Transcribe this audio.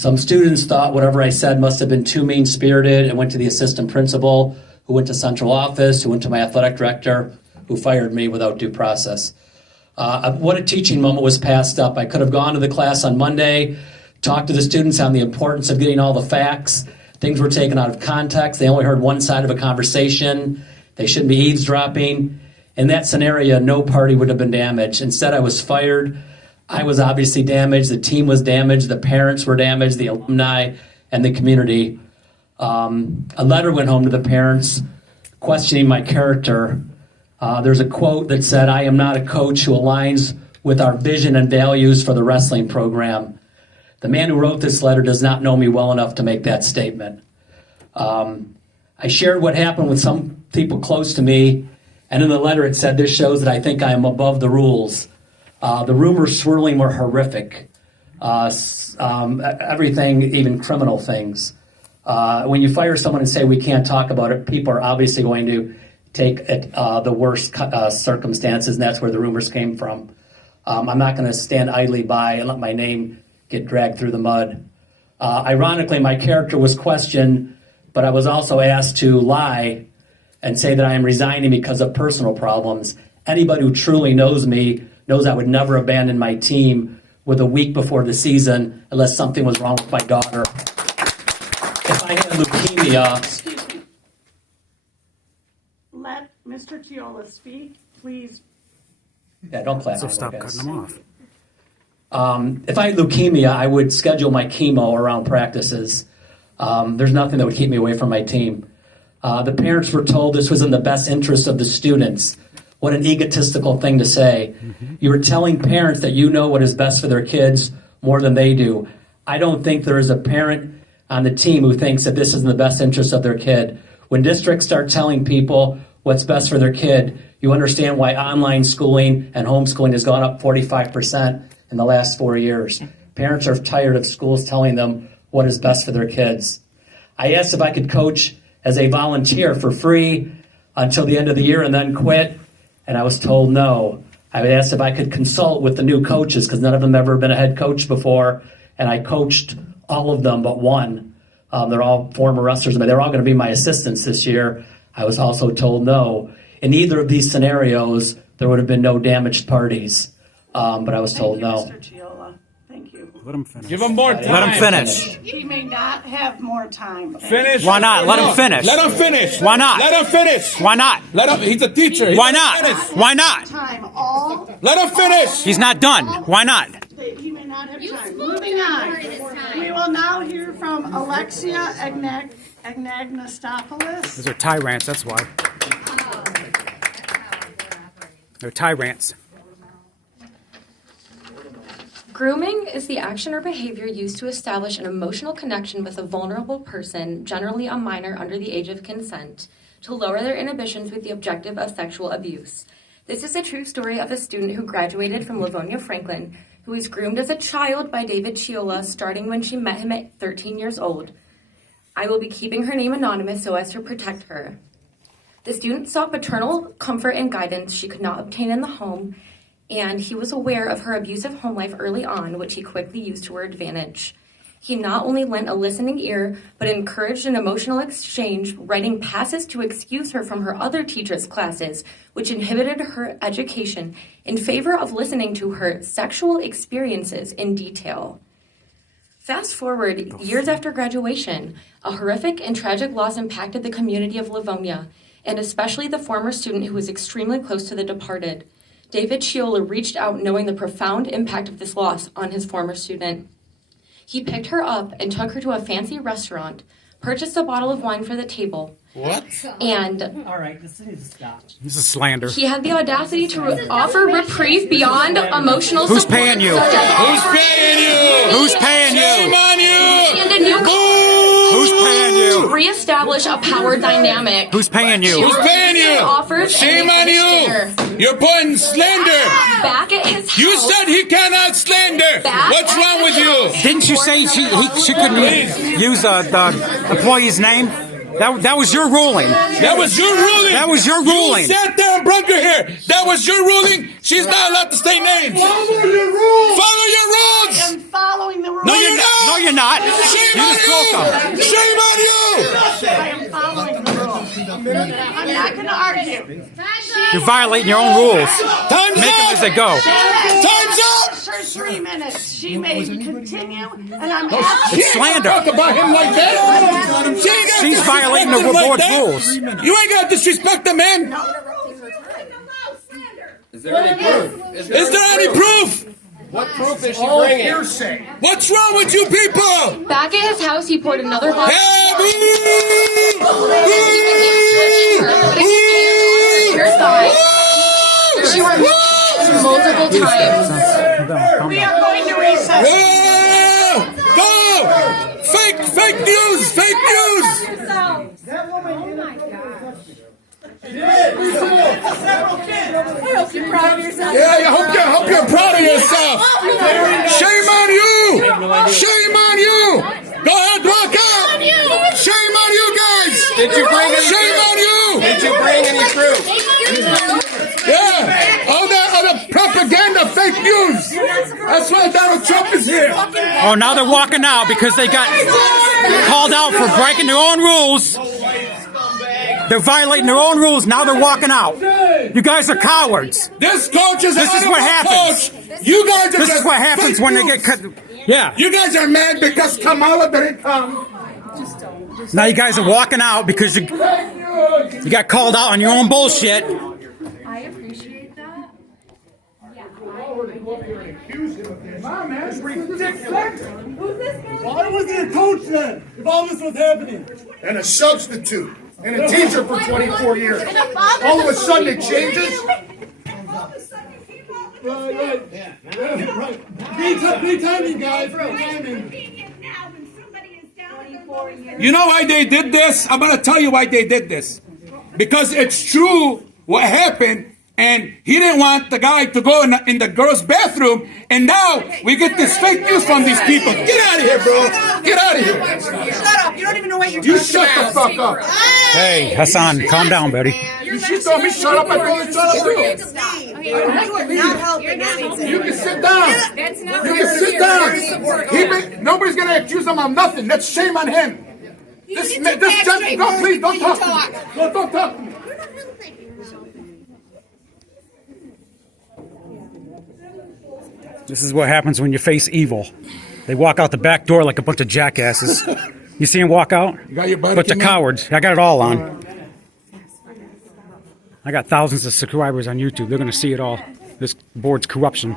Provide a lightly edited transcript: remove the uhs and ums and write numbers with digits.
Some students thought whatever I said must have been too mean-spirited and went to the assistant principal, who went to central office, who went to my athletic director, who fired me without due process. What a teaching moment was passed up. I could have gone to the class on Monday, talked to the students on the importance of getting all the facts. Things were taken out of context. They only heard one side of a conversation. They shouldn't be eavesdropping. In that scenario, no party would have been damaged. Instead, I was fired. I was obviously damaged. The team was damaged. The parents were damaged, the alumni, and the community. A letter went home to the parents questioning my character. There's a quote that said, "I am not a coach who aligns with our vision and values for the wrestling program." The man who wrote this letter does not know me well enough to make that statement. I shared what happened with some people close to me, and in the letter it said, "This shows that I think I am above the rules." The rumors swirling were horrific. Everything, even criminal things. When you fire someone and say we can't talk about it, people are obviously going to take the worst circumstances, and that's where the rumors came from. I'm not going to stand idly by and let my name get dragged through the mud. Ironically, my character was questioned, but I was also asked to lie and say that I am resigning because of personal problems. Anybody who truly knows me knows I would never abandon my team with a week before the season unless something was wrong with my daughter. If I had leukemia... Let Mr. Chiola speak, please. Yeah, don't clap. So stop cutting them off. If I had leukemia, I would schedule my chemo around practices. There's nothing that would keep me away from my team. The parents were told this was in the best interest of the students. What an egotistical thing to say. Mm-hmm. You were telling parents that you know what is best for their kids more than they do. I don't think there is a parent on the team who thinks that this is in the best interest of their kid. When districts start telling people what's best for their kid, you understand why online schooling and homeschooling has gone up 45% in the last 4 years. Parents are tired of schools telling them what is best for their kids. I asked if I could coach as a volunteer for free until the end of the year and then quit, and I was told no. I asked if I could consult with the new coaches because none of them ever been a head coach before, and I coached all of them but one. They're all former wrestlers, but they're all going to be my assistants this year. I was also told no. In either of these scenarios, there would have been no damaged parties, but I was told no. Thank you, Mr. Chiola. Thank you. Let him finish. Give him more time. Let him finish. He may not have more time. Finish. Why not? Let him finish. Let him finish. Why not? Let him finish. Why not? Let him. He's a teacher. Why not? Why not? Time. All. Let him finish. He's not done. Why not? He may not have time. Moving on. We will now hear from Alexia Agnastopoulos. Those are tyrants, that's why. They're tyrants. Grooming is the action or behavior used to establish an emotional connection with a vulnerable person, generally a minor under the age of consent, to lower their inhibitions with the objective of sexual abuse. This is a true story of a student who graduated from Livonia Franklin, who was groomed as a child by David Chiola, starting when she met him at 13 years old. I will be keeping her name anonymous so as to protect her. The student sought paternal comfort and guidance she could not obtain in the home, and he was aware of her abusive home life early on, which he quickly used to her advantage. He not only lent a listening ear, but encouraged an emotional exchange, writing passes to excuse her from her other teachers' classes, which inhibited her education in favor of listening to her sexual experiences in detail. Fast forward years after graduation, a horrific and tragic loss impacted the community of Livonia, and especially the former student who was extremely close to the departed. David Chiola reached out knowing the profound impact of this loss on his former student. He picked her up and took her to a fancy restaurant, purchased a bottle of wine for the table. What? And all right, this needs to stop. This is slander. He had the audacity to offer reprieve beyond emotional Who's support. paying you? Who's paying you? Who's paying Shame you? on you. And a new Who's paying to you? reestablish a power dynamic. Who's paying you? Who's paying you? Offers Shame on you. You're pointing slander. Back at his house. You said he cannot slander. What's wrong with you? Didn't you say she couldn't use the employee's name? That was your ruling. That was your ruling. That was your ruling. You sat there and broke your hair. That was your ruling. She's not allowed to say names. Follow your rules. Follow your I rules. am following the rules. No, you're not. No, you're not. Shame You on just broke them. you. Shame on you. I am following the rules. I'm not going to argue. You're violating your own rules. Time's Make them up. as they go. Time's up. For 3 minutes. She may continue, and I'm asking. It's slander. Talk about him like that. She ain't gotta She's violating the disrespect him like board's that. rules. You ain't got to disrespect the man. Is there any proof? Is there any proof? What proof is she bringing? What's wrong with you people? Back at his house, he poured another bottle. Hey, Your side. She went multiple times. We are going to recess. Go! Fake news! Fake news! Yeah, I hope you're proud of yourself. Shame on you! Shame on you! Go ahead, walk out! Shame on you guys! Did you bring any Shame proof? on you! Did you bring any proof? Yeah, all that other propaganda, fake news. That's why Donald Trump is here. Oh, now they're walking out because they got called out for breaking their own rules. They're violating their own rules. Now they're walking out. You guys are cowards. This coach is This is what happens. coach. You guys are This just is what happens fake when they news. get cut. Yeah. You guys are mad because Kamala didn't come. Now you guys are walking out because you got called out on your own bullshit. I appreciate that. Why was he a coach then, if all this was happening? And a substitute and a teacher for 24 years. All of a sudden it changes. Right. Great timing, guys. Great timing. You know why they did this? I'm going to tell you why they did this. Because it's true what happened, and he didn't want the guy to go in the girls' bathroom, and now we get this fake news from these people. Get out of here, bro. Get out of here. Shut up! You don't even know what you're You talking shut about. the fuck up. Hey, Hassan, calm down, buddy. She told me shut up. I told her shut up too. Steve, you are not helping anything. You can sit down. You can sit down. Nobody's going to accuse him of nothing. That's shame on him. This gentleman, no, please don't talk. Don't talk to me. This is what happens when you face evil. They walk out the back door like a bunch of jackasses. You see them walk out? You got your body Bunch of cam on? cowards. I got it all on. I got thousands of subscribers on YouTube. They're going to see it all. This board's corruption.